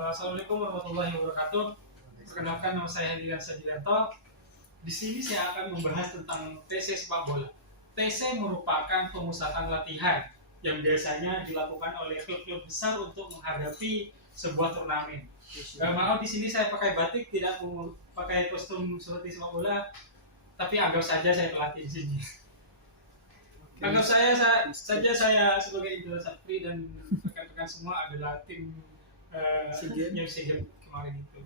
Assalamualaikum warahmatullahi wabarakatuh. Perkenalkan, nama saya Hendilan Sadilanto. Di sini saya akan membahas tentang TC sepak bola. TC merupakan pemusatan latihan yang biasanya dilakukan oleh klub-klub besar untuk menghadapi sebuah turnamen. Maaf, di sini saya pakai batik, tidak pakai kostum seperti sepak bola, tapi anggap saja saya pelatih di sini. Anggap saya sebagai Indra Sapri dan rekan-rekan semua adalah tim yang SEA kemarin itu.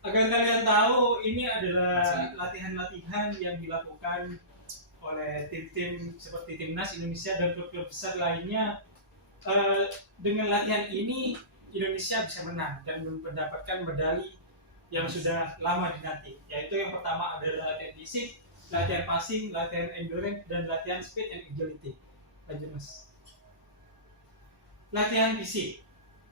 Agar kalian tahu, ini adalah latihan-latihan yang dilakukan oleh tim-tim seperti Timnas Indonesia dan klub-klub besar lainnya. Dengan latihan ini Indonesia bisa menang dan mendapatkan medali yang sudah lama dinanti. Yaitu yang pertama adalah latihan fisik, latihan passing, latihan endurance, dan latihan speed and agility. Lanjut, Mas. Latihan fisik.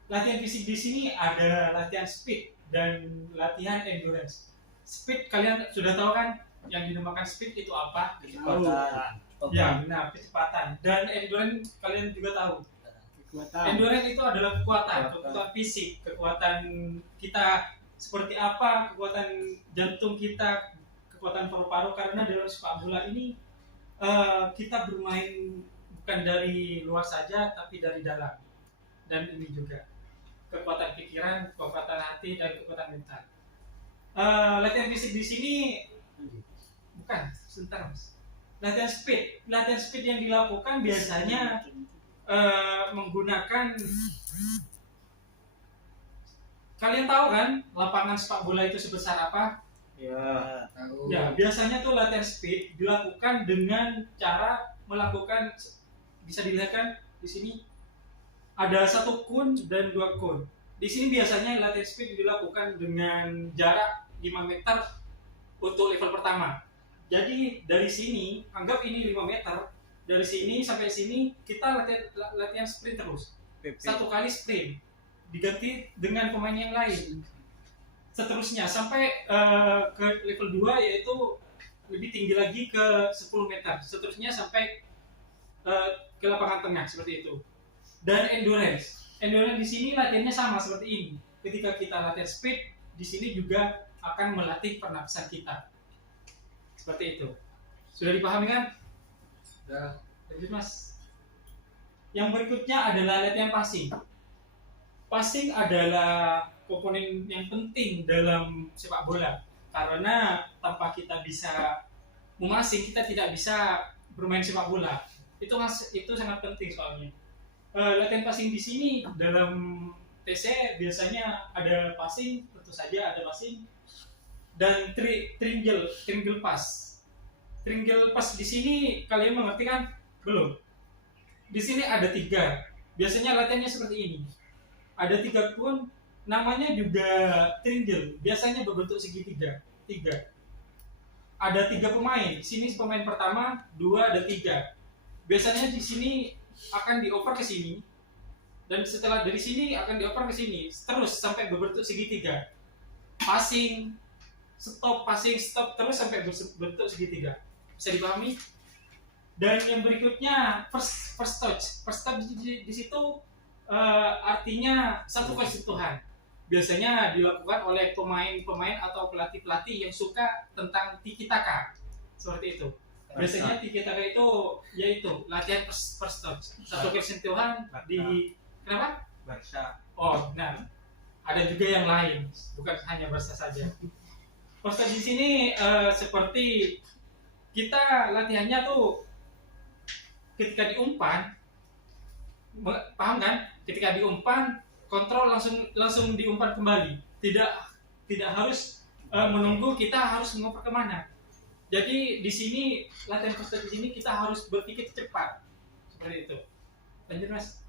Latihan fisik di sini ada latihan speed dan latihan endurance. Speed kalian sudah tahu kan, yang dinamakan speed itu apa? Kecepatan. Ya, benar, kecepatan. Dan endurance kalian juga tahu. Kekuatan. Endurance itu adalah kekuatan fisik, kekuatan kita seperti apa, kekuatan jantung kita, kekuatan paru-paru, karena dalam sepak bola ini kita bermain bukan dari luar saja tapi dari dalam. Dan ini juga kekuatan pikiran, kekuatan hati, dan kekuatan mental. Latihan fisik di sini bukan, sebentar, Mas. Latihan speed yang dilakukan biasanya menggunakan, kalian tahu kan lapangan sepak bola itu sebesar apa? Ya. Ya, biasanya tuh latihan speed dilakukan dengan cara melakukan, bisa dilihat kan di sini ada 1 kun dan 2 kun. Di sini biasanya latihan speed dilakukan dengan jarak 5 meter untuk level pertama. Jadi dari sini, anggap ini 5 meter, dari sini sampai sini kita latihan sprint terus. 1 kali sprint diganti dengan pemain yang lain. Seterusnya sampai ke level 2, yaitu lebih tinggi lagi ke 10 meter. Seterusnya sampai ke lapangan tengah seperti itu. Dan endurance di sini latihannya sama seperti ini. Ketika kita latihan speed, di sini juga akan melatih pernapasan kita. Seperti itu. Sudah dipahami kan? Sudah. Lanjut, Mas. Yang berikutnya adalah latihan passing. Passing adalah komponen yang penting dalam sepak bola, karena tanpa kita bisa memassing, kita tidak bisa bermain sepak bola. Itu sangat penting soalnya. Latihan passing di sini dalam TC biasanya ada passing, tentu saja ada passing, dan triangle pass. Triangle pass di sini kalian mengerti kan? Belum. Di sini ada 3. Biasanya latihannya seperti ini. Ada 3 kun, namanya juga triangle. Biasanya berbentuk segitiga. 3. Ada 3 pemain. Di sini pemain pertama, 2, ada 3. Biasanya di sini akan dioper ke sini, dan setelah dari sini akan dioper ke sini, terus sampai berbentuk segitiga. Passing, stop, terus sampai berbentuk segitiga. Bisa dipahami? Dan yang berikutnya first touch. First touch di situ artinya satu kesentuhan. Biasanya dilakukan oleh pemain-pemain atau pelatih-pelatih yang suka tentang tiki taka. Seperti itu. Biasanya tiki taka itu yaitu latihan first touch. Satu kesentuhan di kenapa? Barca. Oh, nah. Ada juga yang lain, bukan hanya Barca saja. First touch di sini seperti kita latihannya tuh ketika diumpan, paham kan? Ketika diumpan, kontrol langsung diumpan kembali. Tidak harus menunggu kita harus mengoper kemana. Jadi di sini latihan first touch di sini kita harus berpikir cepat, seperti itu. Lanjut, Mas.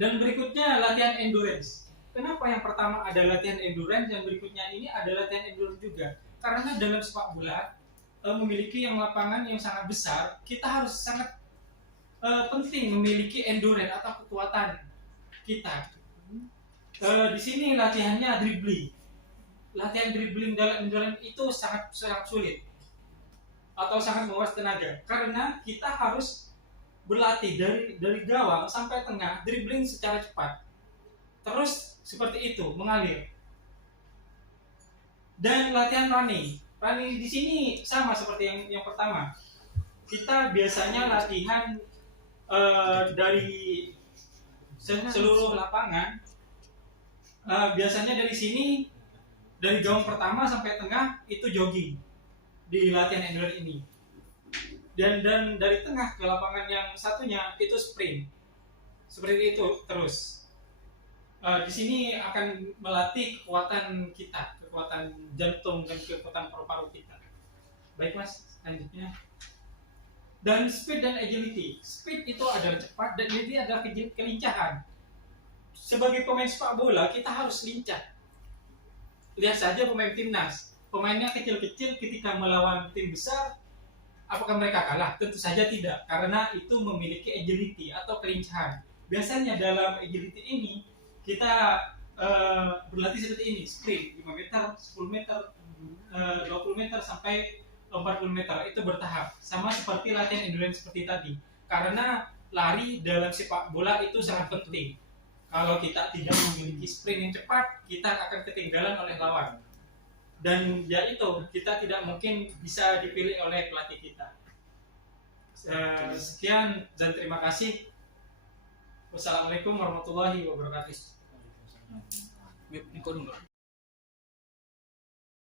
Dan berikutnya latihan endurance. Kenapa yang pertama ada latihan endurance, yang berikutnya ini ada latihan endurance juga? Karena dalam sepak bola memiliki yang lapangan yang sangat besar, kita harus sangat penting memiliki endurance atau kekuatan kita. Di sini latihannya dribbling. Latihan dribbling dalam endurance itu sangat sulit atau sangat menguras tenaga, karena kita harus berlatih dari gawang sampai tengah dribbling secara cepat. terus seperti itu mengalir. Dan latihan running di sini sama seperti yang pertama. Kita biasanya latihan dari seluruh lapangan. Biasanya dari sini, dari gawang pertama sampai tengah itu jogging di latihan endurance ini. Dan dari tengah ke lapangan yang satunya itu sprint. Seperti itu terus. Di sini akan melatih kekuatan kita, kekuatan jantung dan kekuatan paru-paru kita. Baik Mas, selanjutnya. Dan speed dan agility. Speed itu adalah cepat dan agility adalah kelincahan. Sebagai pemain sepak bola kita harus lincah. Lihat saja pemain timnas. Pemainnya kecil-kecil ketika melawan tim besar, apakah mereka kalah? Tentu saja tidak, karena itu memiliki agility atau kelincahan. Biasanya dalam agility ini kita berlatih seperti ini, sprint 5 meter, 10 meter, 20 meter sampai 40 meter, itu bertahap. Sama seperti latihan endurance seperti tadi. Karena lari dalam sepak bola itu sangat penting. Kalau kita tidak memiliki sprint yang cepat, kita akan ketinggalan oleh lawan. Dan ya itu, kita tidak mungkin bisa dipilih oleh pelatih kita. Sekian dan terima kasih. Wassalamualaikum warahmatullahi wabarakatuh.